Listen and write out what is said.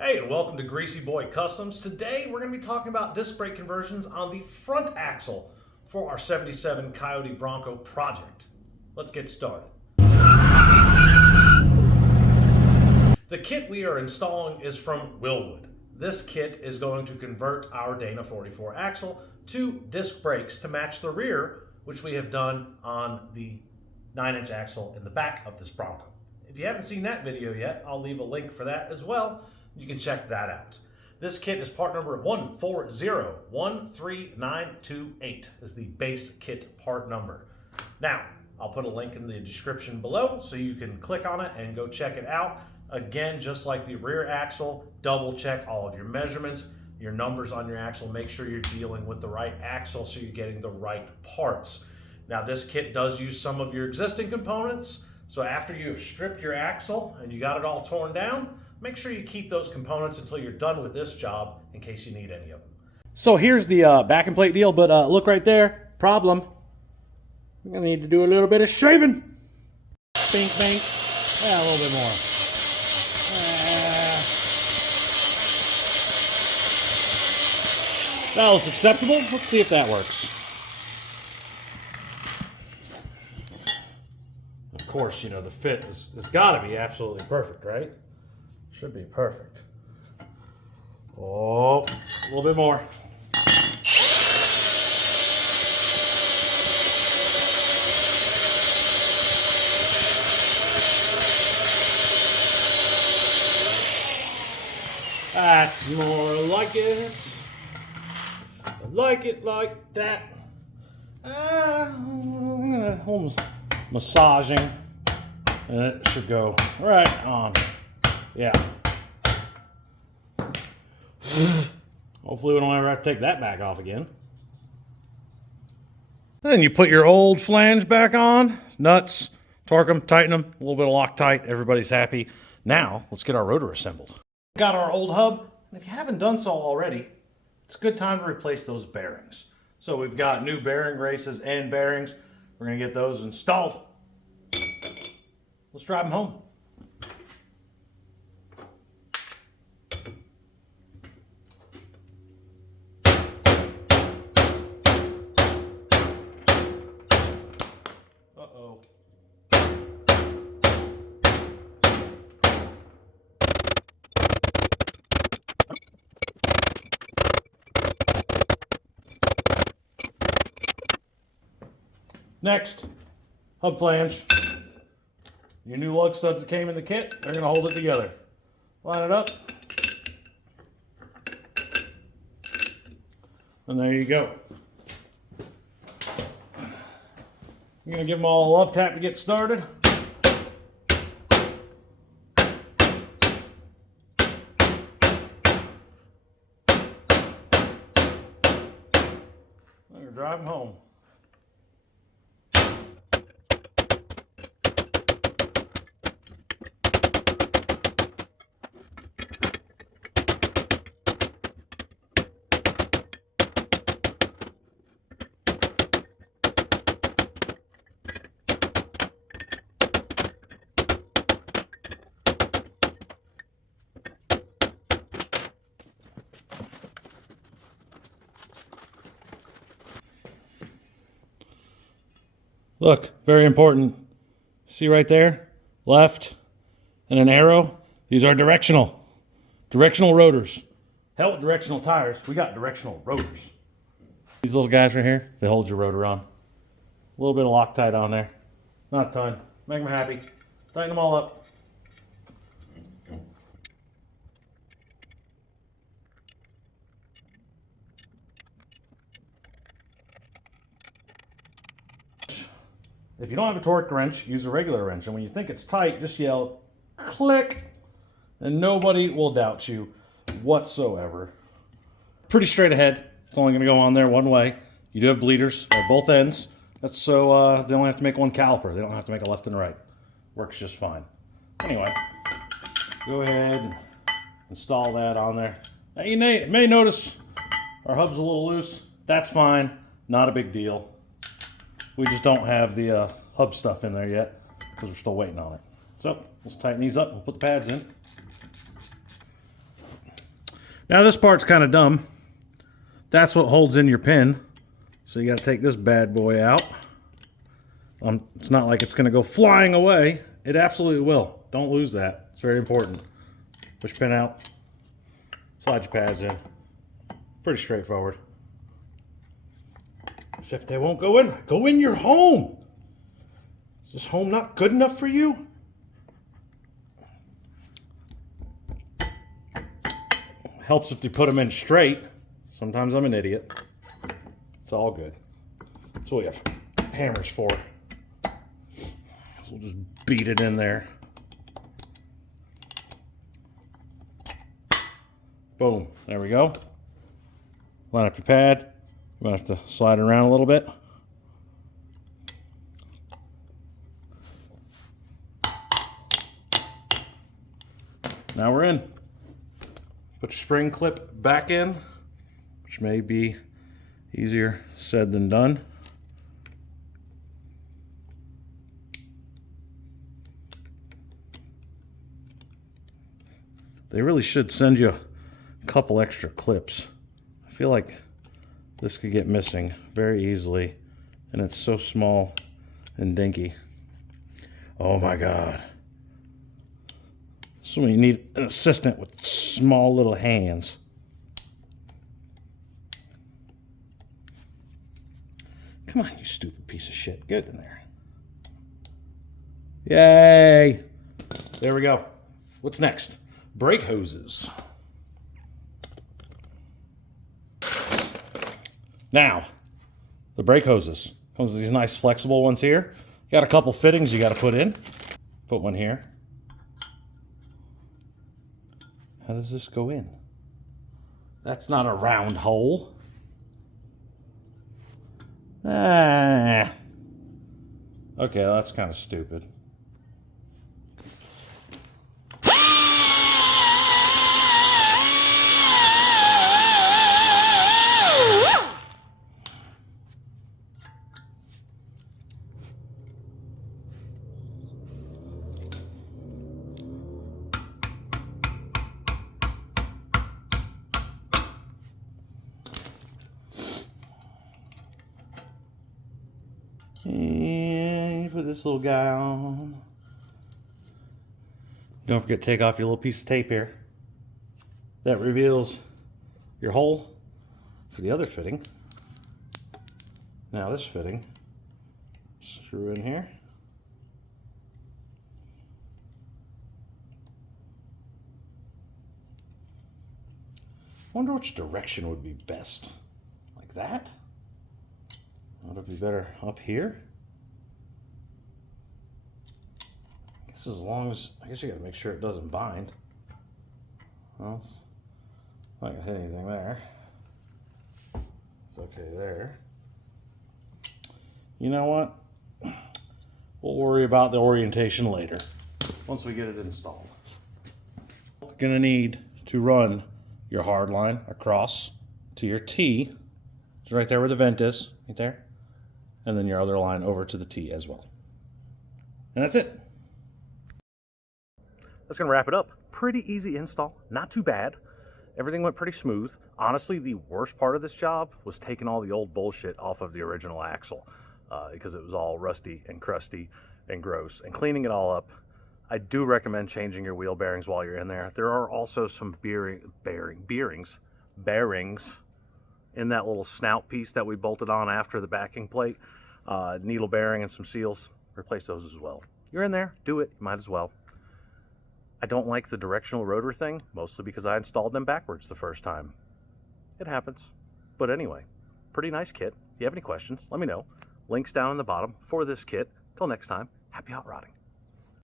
Hey, and welcome to Greasy Boy Customs. Today we're going to be talking about disc brake conversions on the front axle for our 77 Coyote Bronco project. Let's get started. The kit we are installing is from Wilwood. This kit is going to convert our Dana 44 axle to disc brakes to match the rear, which we have done on the 9-inch axle in the back of this Bronco. If you haven't seen that video yet, I'll leave a link for that as well. You can check that out. This kit is part number 14013928 is the base kit part number. Now, I'll put a link in the description below so you can click on it and go check it out. Again, just like the rear axle, double check all of your measurements, your numbers on your axle. Make sure you're dealing with the right axle so you're getting the right parts. Now, this kit does use some of your existing components. So after you have stripped your axle and you got it all torn down, make sure you keep those components until you're done with this job in case you need any of them. So here's the backing plate deal, but look right there. Problem. I'm going to need to do a little bit of shaving. Bink, bink. Yeah, a little bit more. That was acceptable. Let's see if that works. Of course, you know, the fit has got to be absolutely perfect, right? Should be perfect. Oh, a little bit more. That's more like it. I like it like that. Almost massaging. And it should go right on. Yeah. Hopefully we don't ever have to take that back off again. Then you put your old flange back on. Nuts. Torque them, tighten them. A little bit of Loctite. Everybody's happy. Now, let's get our rotor assembled. Got our old hub. And if you haven't done so already, it's a good time to replace those bearings. So we've got new bearing races and bearings. We're going to get those installed. Let's drive them home. Uh-oh. Next, hub flange. Your new lug studs that came in the kit, they're going to hold it together. Line it up. And there you go. I'm going to give them all a love tap to get started. I'm going to drive them home. Look, very important. See right there? Left and an arrow. These are directional. Directional rotors. Hell with directional tires. We got directional rotors. These little guys right here, they hold your rotor on. A little bit of Loctite on there. Not a ton. Make them happy. Tighten them all up. If you don't have a torque wrench, use a regular wrench. And when you think it's tight, just yell, click, and nobody will doubt you whatsoever. Pretty straight ahead. It's only going to go on there one way. You do have bleeders at both ends. That's so they only have to make one caliper. They don't have to make a left and right. Works just fine. Anyway, go ahead and install that on there. Now, you may notice our hub's a little loose. That's fine. Not a big deal. We just don't have the hub stuff in there yet because we're still waiting on it. So let's tighten these up and put the pads in. Now this part's kind of dumb. That's what holds in your pin. So you got to take this bad boy out. It's not like it's going to go flying away. It absolutely will. Don't lose that. It's very important. Push pin out. Slide your pads in. Pretty straightforward. Except they won't go in. Go in your home. Is this home not good enough for you? Helps if they put them in straight. Sometimes I'm an idiot. It's all good. That's what we have hammers for. So we'll just beat it in there. Boom. There we go. Line up your pad. You're going to have to slide it around a little bit. Now we're in. Put your spring clip back in, which may be easier said than done. They really should send you a couple extra clips. I feel like this could get missing very easily, and it's so small and dinky. Oh my God. So you need an assistant with small little hands. Come on, you stupid piece of shit. Get in there. Yay! There we go. What's next? Brake hoses. Now, the brake hoses. Comes with these nice flexible ones here. Got a couple fittings you got to put in. Put one here. How does this go in? That's not a round hole. Ah. Okay, that's kind of stupid. And you put this little guy on. Don't forget to take off your little piece of tape here. That reveals your hole for the other fitting. Now this fitting, screw in here. Wonder which direction would be best. Like that? Would it be better up here? I guess as long as, I guess you gotta make sure it doesn't bind. Well, it's not gonna hit anything there. It's okay there. You know what? We'll worry about the orientation later, once we get it installed. Gonna need to run your hard line across to your T. It's right there where the vent is, right there. And then your other line over to the T as well. And that's it. That's gonna wrap it up. Pretty easy install, not too bad. Everything went pretty smooth. Honestly, the worst part of this job was taking all the old bullshit off of the original axle because it was all rusty and crusty and gross. And cleaning it all up, I do recommend changing your wheel bearings while you're in there. There are also some bearings in that little snout piece that we bolted on after the backing plate. Needle bearing and some seals. Replace those as well. You're in there, do it, you might as well. I don't like the directional rotor thing, mostly because I installed them backwards the first time. It happens. But anyway, pretty nice kit. If you have any questions, let me know. Links down in the bottom for this kit. Till next time, happy hot rodding.